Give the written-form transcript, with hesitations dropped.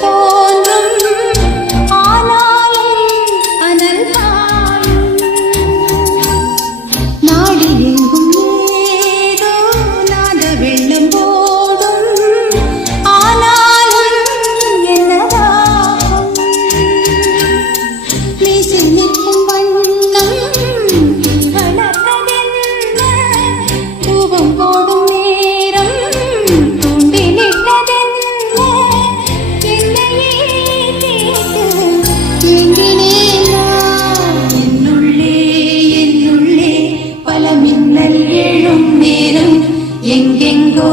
தோன்றும் ஆனாலும் அனல் காயும் நாடி எங்கும் ஏதோ நாத வெள்ளம் போடும் ஆனாலும் என்னதாகும் மீசில் நிற்கும் வண்ணம் வளர்த்ததென்ன தூபம் போடும் நேரம் தூண்டிலிட்டதென்ன என்னையே கேட்டு ஏங்கினேன் நான் என்னுள்ளே பல மின்னல் எழும் நேரம் எங்கெங்கோ